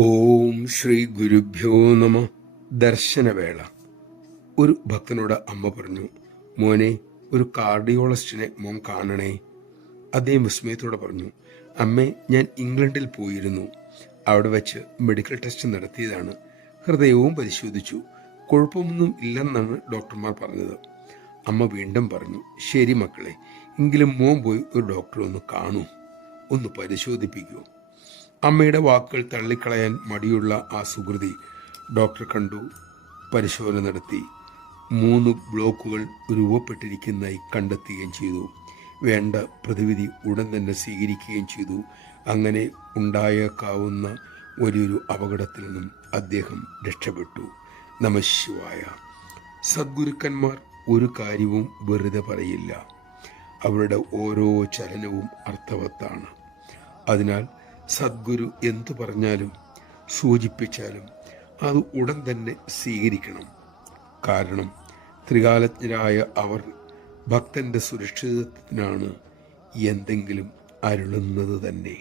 ഓം ശ്രീ ഗുരുഭ്യോ നമ. ദർശനവേള. ഒരു ഭക്തനോട് അമ്മ പറഞ്ഞു, മോനെ, ഒരു കാർഡിയോളജിസ്റ്റിനെ മോൻ കാണണേ. അദ്ദേഹം വിസ്മയത്തോടെ പറഞ്ഞു, അമ്മേ, ഞാൻ ഇംഗ്ലണ്ടിൽ പോയിരുന്നു. അവിടെ വെച്ച് മെഡിക്കൽ ടെസ്റ്റ് നടത്തിയതാണ്. ഹൃദയവും പരിശോധിച്ചു. കുഴപ്പമൊന്നും ഇല്ലെന്നാണ് ഡോക്ടർമാർ പറഞ്ഞത്. അമ്മ വീണ്ടും പറഞ്ഞു, ശരി മക്കളെ, എങ്കിലും മോൻ പോയി ഒരു ഡോക്ടറെ ഒന്ന് കാണൂ, ഒന്ന് പരിശോധിപ്പിക്കൂ. അമ്മയുടെ വാക്കുകൾ തള്ളിക്കളയാൻ മടിയുള്ള ആ സുഹൃതി ഡോക്ടർ കണ്ടു, പരിശോധന നടത്തി. 3 ബ്ലോക്കുകൾ രൂപപ്പെട്ടിരിക്കുന്നതായി കണ്ടെത്തുകയും ചെയ്തു. വേണ്ട പ്രതിവിധി ഉടൻ തന്നെ സ്വീകരിക്കുകയും ചെയ്തു. അങ്ങനെ ഉണ്ടായേക്കാവുന്ന വലിയൊരു അപകടത്തിൽ നിന്നും അദ്ദേഹം രക്ഷപ്പെട്ടു. നമഃശിവായ. സദ്ഗുരുക്കന്മാർ ഒരു കാര്യവും വെറുതെ പറയില്ല. അവരുടെ ഓരോ ചലനവും അർത്ഥവത്താണ്. അതിനാൽ സദ്ഗുരു എന്തു പറഞ്ഞാലും സൂചിപ്പിച്ചാലും അത് ഉടൻ തന്നെ സ്വീകരിക്കണം. കാരണം ത്രികാലജ്ഞരായ അവർ ഭക്തന്റെ സുരക്ഷിതത്വത്തിനാണ് എന്തെങ്കിലും അരുളുന്നത് തന്നെ.